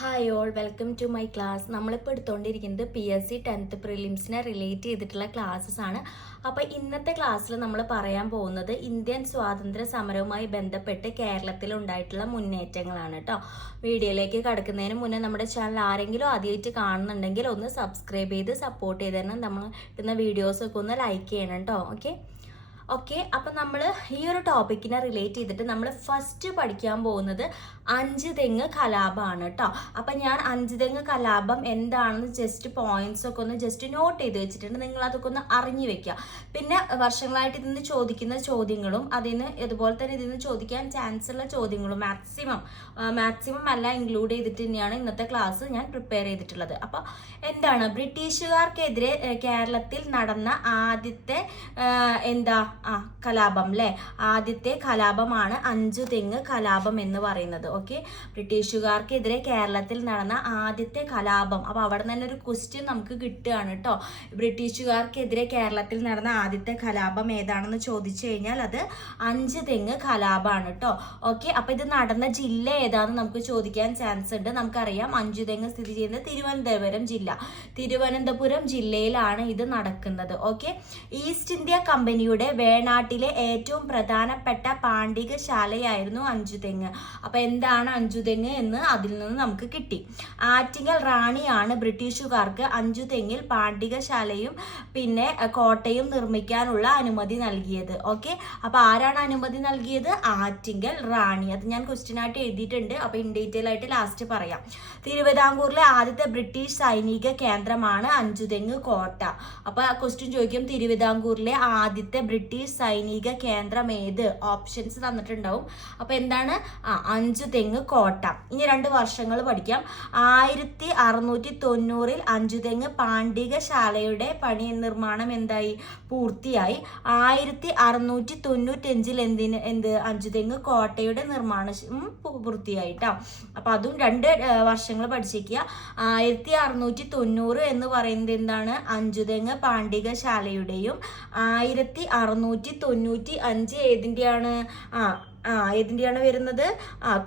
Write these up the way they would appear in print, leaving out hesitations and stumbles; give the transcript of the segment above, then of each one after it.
Hi all, welcome to my class. നമ്മളിപ്പോൾ എടുത്തുകൊണ്ടിരിക്കുന്നത് PSC 10th പ്രിലിംസിനെ റിലേറ്റ് ചെയ്തിട്ടുള്ള ക്ലാസ്സസ് ആണ്. അപ്പോൾ ഇന്നത്തെ ക്ലാസ്സിൽ നമ്മൾ പറയാൻ പോകുന്നത് ഇന്ത്യൻ സ്വാതന്ത്ര്യ സമരവുമായി ബന്ധപ്പെട്ട് കേരളത്തിൽ ഉണ്ടായിട്ടുള്ള മുന്നേറ്റങ്ങളാണ് കേട്ടോ. വീഡിയോയിലേക്ക് കടക്കുന്നതിന് മുന്നേ നമ്മുടെ ചാനൽ ആരെങ്കിലും ആദ്യമായിട്ട് കാണുന്നുണ്ടെങ്കിൽ ഒന്ന് സബ്സ്ക്രൈബ് ചെയ്ത് സപ്പോർട്ട് ചെയ്ത് തരണം. നമ്മൾ ഇടുന്ന വീഡിയോസൊക്കെ ഒന്ന് ലൈക്ക് ചെയ്യണം കേട്ടോ. ഓക്കെ, അപ്പം നമ്മൾ ഈ ഒരു ടോപ്പിക്കിനെ റിലേറ്റ് ചെയ്തിട്ട് നമ്മൾ ഫസ്റ്റ് പഠിക്കാൻ പോകുന്നത് അഞ്ച് തെങ്ങ് കലാപമാണ് കേട്ടോ. അപ്പം ഞാൻ അഞ്ച് തെങ്ങ് കലാപം എന്താണെന്ന് ജസ്റ്റ് പോയിന്റ്സ് ഒക്കെ ഒന്ന് ജസ്റ്റ് നോട്ട് ചെയ്ത് വെച്ചിട്ടുണ്ട്. നിങ്ങൾ അതൊക്കെ ഒന്ന് അറിഞ്ഞു വെക്കുക. പിന്നെ വർഷങ്ങളായിട്ട് ഇതിന് ചോദിക്കുന്ന ചോദ്യങ്ങളും ഇതുപോലെ തന്നെ ഇതിന് ചോദിക്കാൻ ചാൻസ് ഉള്ള ചോദ്യങ്ങളും മാക്സിമം എല്ലാം ഇൻക്ലൂഡ് ചെയ്തിട്ട് തന്നെയാണ് ഇന്നത്തെ ക്ലാസ് ഞാൻ പ്രിപ്പയർ ചെയ്തിട്ടുള്ളത്. അപ്പോൾ എന്താണ് ബ്രിട്ടീഷുകാർക്കെതിരെ കേരളത്തിൽ നടന്ന ആദ്യത്തെ കലാപം അല്ലേ? ആദ്യത്തെ കലാപമാണ് അഞ്ചു തെങ്ങ് കലാപം എന്ന് പറയുന്നത്. ഓക്കെ, ബ്രിട്ടീഷുകാർക്കെതിരെ കേരളത്തിൽ നടന്ന ആദ്യത്തെ കലാപം. അപ്പൊ അവിടെ തന്നെ ഒരു ക്വസ്റ്റ്യൻ നമുക്ക് കിട്ടുകയാണ് കേട്ടോ. ബ്രിട്ടീഷുകാർക്കെതിരെ കേരളത്തിൽ നടന്ന ആദ്യത്തെ കലാപം ഏതാണെന്ന് ചോദിച്ചു കഴിഞ്ഞാൽ അത് അഞ്ച് തെങ്ങ് കലാപമാണ് കേട്ടോ. ഓക്കെ, അപ്പൊ ഇത് നടന്ന ജില്ല ഏതാണെന്ന് നമുക്ക് ചോദിക്കാൻ ചാൻസ് ഉണ്ട്. നമുക്കറിയാം അഞ്ചു തെങ്ങ് സ്ഥിതി ചെയ്യുന്നത് തിരുവനന്തപുരം ജില്ല. തിരുവനന്തപുരം ജില്ലയിലാണ് ഇത് നടക്കുന്നത്. ഓക്കെ, ഈസ്റ്റ് ഇന്ത്യ കമ്പനിയുടെ വേണാട്ടിലെ ഏറ്റവും പ്രധാനപ്പെട്ട പാണ്ഡികശാലയായിരുന്നു അഞ്ചുതെങ്ങ്. അപ്പൊ എന്താണ് അഞ്ചുതെങ്ങ് എന്ന് അതിൽ നിന്ന് നമുക്ക് കിട്ടി. ആറ്റിങ്ങൽ റാണിയാണ് ബ്രിട്ടീഷുകാർക്ക് അഞ്ചുതെങ്ങിൽ പാണ്ഡികശാലയും പിന്നെ കോട്ടയും നിർമ്മിക്കാനുള്ള അനുമതി നൽകിയത്. ഓക്കെ, അപ്പൊ ആരാണ് അനുമതി നൽകിയത്? ആറ്റിങ്ങൽ റാണി. അത് ഞാൻ ക്വസ്റ്റ്യൻ ആയിട്ട് എഴുതിയിട്ടുണ്ട്. അപ്പൊ ഇൻ ഡീറ്റെയിൽ ആയിട്ട് ലാസ്റ്റ് പറയാം. തിരുവിതാംകൂറിലെ ആദ്യത്തെ ബ്രിട്ടീഷ് സൈനിക കേന്ദ്രമാണ് അഞ്ചുതെങ്ങ് കോട്ട. അപ്പൊ ക്വസ്റ്റ്യൻ ചോദിക്കും, തിരുവിതാംകൂറിലെ ആദ്യത്തെ ബ്രിട്ടീഷ് സൈനിക കേന്ദ്രം ഏത്? ഓപ്ഷൻസ് തന്നിട്ടുണ്ടാവും. അപ്പൊ എന്താണ്? അഞ്ചുതെങ്ങ് കോട്ട. ഇനി 2 വർഷങ്ങൾ പഠിക്കാം. 1690 അഞ്ചുതെങ്ങ് പാണ്ഡികശാലയുടെ പണി നിർമ്മാണം എന്തായി? പൂർത്തിയായി. 1695 അഞ്ചുതെങ്ങ് കോട്ടയുടെ നിർമ്മാണം പൂർത്തിയായിട്ടോ. അപ്പൊ അതും 2 വർഷങ്ങൾ പഠിച്ചിരിക്കുക. 1690 എന്ന് പറയുന്നത് എന്താണ്? അഞ്ചുതെങ്ങ് പാണ്ഡികശാലയുടെയും 1695 ഏതിന്റെയാണ് വരുന്നത്?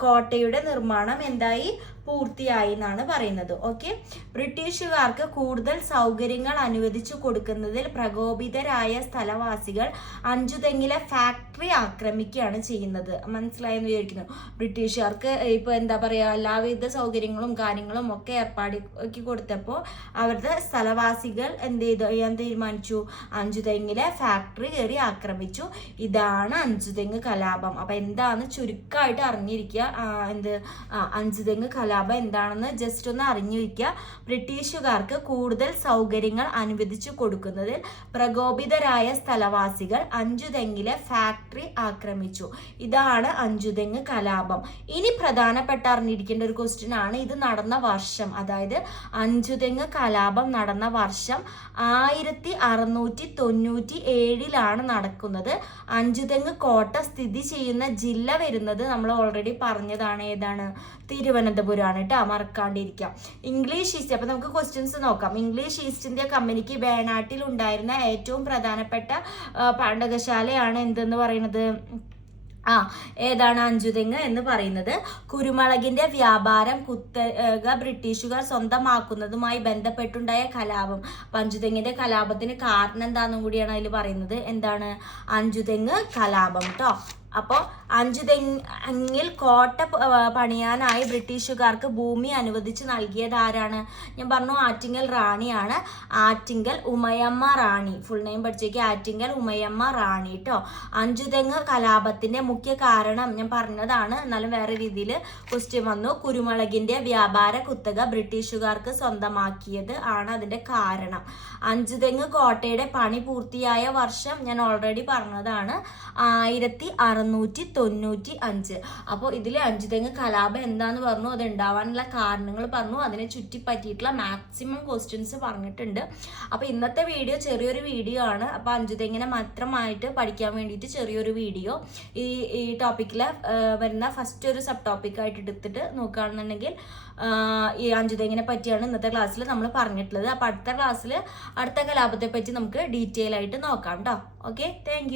കോട്ടയുടെ നിർമ്മാണം എന്തായി? പൂർത്തിയായി എന്നാണ് പറയുന്നത്. ഓക്കെ, ബ്രിട്ടീഷുകാർക്ക് കൂടുതൽ സൗകര്യങ്ങൾ അനുവദിച്ചു കൊടുക്കുന്നതിൽ പ്രകോപിതരായ സ്ഥലവാസികൾ അഞ്ചുതെങ്ങിലെ ഫാക്ടറി ആക്രമിക്കുകയാണ് ചെയ്യുന്നത്. മനസ്സിലായെന്ന് വിചാരിക്കുന്നു. ബ്രിട്ടീഷുകാർക്ക് ഇപ്പൊ എന്താ പറയാ, എല്ലാവിധ സൗകര്യങ്ങളും കാര്യങ്ങളും ഒക്കെ ഏർപ്പാടാക്കി കൊടുത്തപ്പോൾ അവരുടെ സ്ഥലവാസികൾ എന്ത് ചെയ്തു? ചെയ്യാൻ തീരുമാനിച്ചു? അഞ്ചുതെങ്ങിലെ ഫാക്ടറി കയറി ആക്രമിച്ചു. ഇതാണ് അഞ്ചുതെങ്ങ് കലാപം. അപ്പൊ എന്താന്ന് ചുരുക്കമായിട്ട് അറിഞ്ഞിരിക്കുക. അഞ്ചുതെങ്ങ് കലാപം എന്താണെന്ന് ജസ്റ്റ് ഒന്ന് അറിഞ്ഞു വയ്ക്കുക. ബ്രിട്ടീഷുകാർക്ക് കൂടുതൽ സൗകര്യങ്ങൾ അനുവദിച്ചു കൊടുക്കുന്നതിൽ പ്രകോപിതരായ സ്ഥലവാസികൾ അഞ്ചുതെങ്ങിലെ ഫാക്ടറി ആക്രമിച്ചു. ഇതാണ് അഞ്ചുതെങ്ങ് കലാപം. ഇനി പ്രധാനപ്പെട്ട അറിഞ്ഞിരിക്കേണ്ട ഒരു ക്വസ്റ്റ്യൻ ആണ് ഇത് നടന്ന വർഷം. അതായത് അഞ്ചുതെങ്ങ് കലാപം നടന്ന വർഷം 1697 നടക്കുന്നത്. അഞ്ചുതെങ്ങ് കോട്ട സ്ഥിതി ചെയ്യുന്ന ജില്ല വരുന്നത് നമ്മൾ ഓൾറെഡി പറഞ്ഞതാണ്. ഏതാണ്? തിരുവനന്തപുരം ആണ് കേട്ടോ, മറക്കാണ്ടിരിക്കാം. ഇംഗ്ലീഷ് ഈസ്റ്റ്, അപ്പൊ നമുക്ക് ക്വസ്റ്റ്യൻസ് നോക്കാം. ഇംഗ്ലീഷ് ഈസ്റ്റ് ഇന്ത്യ കമ്പനിക്ക് വേണാട്ടിൽ ഉണ്ടായിരുന്ന ഏറ്റവും പ്രധാനപ്പെട്ട പാണ്ഡകശാലയാണ് എന്തെന്ന് പറയുന്നത്? ഏതാണ്? അഞ്ചുതെങ്ങ് എന്ന് പറയുന്നത്. കുരുമുളകിന്റെ വ്യാപാരം കുത്തക ബ്രിട്ടീഷുകാർ സ്വന്തമാക്കുന്നതുമായി ബന്ധപ്പെട്ടുണ്ടായ കലാപം. അഞ്ചുതെങ്ങിന്റെ കലാപത്തിന് കാരണം എന്താണെന്നും കൂടിയാണ് അതിൽ പറയുന്നത്. എന്താണ്? അഞ്ചുതെങ്ങ് കലാപം കേട്ടോ. അപ്പോൾ അഞ്ചുതെങ്ങിൽ കോട്ട പണിയാനായി ബ്രിട്ടീഷുകാർക്ക് ഭൂമി അനുവദിച്ച് നൽകിയത് ആരാണ്? ഞാൻ പറഞ്ഞു ആറ്റിങ്ങൽ റാണിയാണ്. ആറ്റിങ്ങൽ ഉമയമ്മ റാണി. ഫുൾ നെയിം പഠിച്ചേക്ക്, ആറ്റിങ്ങൽ ഉമയമ്മ റാണി കേട്ടോ. അഞ്ചുതെങ്ങ് കലാപത്തിന്റെ മുഖ്യ കാരണം ഞാൻ പറഞ്ഞതാണ്, എന്നാലും വേറെ രീതിയിൽ ക്വസ്റ്റ്യൻ വന്നു. കുരുമുളകിന്റെ വ്യാപാര കുത്തക ബ്രിട്ടീഷുകാർക്ക് സ്വന്തമാക്കിയത് ആണ് അതിന്റെ കാരണം. അഞ്ചുതെങ്ങ് കോട്ടയുടെ പണി പൂർത്തിയായ വർഷം ഞാൻ ഓൾറെഡി പറഞ്ഞതാണ്, 1695. അപ്പോൾ ഇതിൽ അഞ്ചുതെങ്ങ് കലാപം എന്താന്ന് പറഞ്ഞു, അത് ഉണ്ടാവാനുള്ള കാരണങ്ങൾ പറഞ്ഞു, അതിനെ ചുറ്റിപ്പറ്റിയിട്ടുള്ള മാക്സിമം ക്വസ്റ്റ്യൻസ് പറഞ്ഞിട്ടുണ്ട്. അപ്പോൾ ഇന്നത്തെ വീഡിയോ ചെറിയൊരു വീഡിയോ ആണ്. അപ്പോൾ അഞ്ചുതെങ്ങിനെ മാത്രമായിട്ട് പഠിക്കാൻ വേണ്ടിയിട്ട് ചെറിയൊരു വീഡിയോ ഈ ടോപ്പിക്കിൽ വരുന്ന ഫസ്റ്റ് ഒരു സബ് ടോപ്പിക്കായിട്ട് എടുത്തിട്ട് നോക്കുകയാണെന്നുണ്ടെങ്കിൽ ഈ അഞ്ചുതെങ്ങിനെ പറ്റിയാണ് ഇന്നത്തെ ക്ലാസ്സിൽ നമ്മൾ പറഞ്ഞിട്ടുള്ളത്. അപ്പോൾ അടുത്ത ക്ലാസ്സിൽ അടുത്ത കലാപത്തെ പറ്റി നമുക്ക് ഡീറ്റെയിൽ ആയിട്ട് നോക്കാം കേട്ടോ. Okay, thank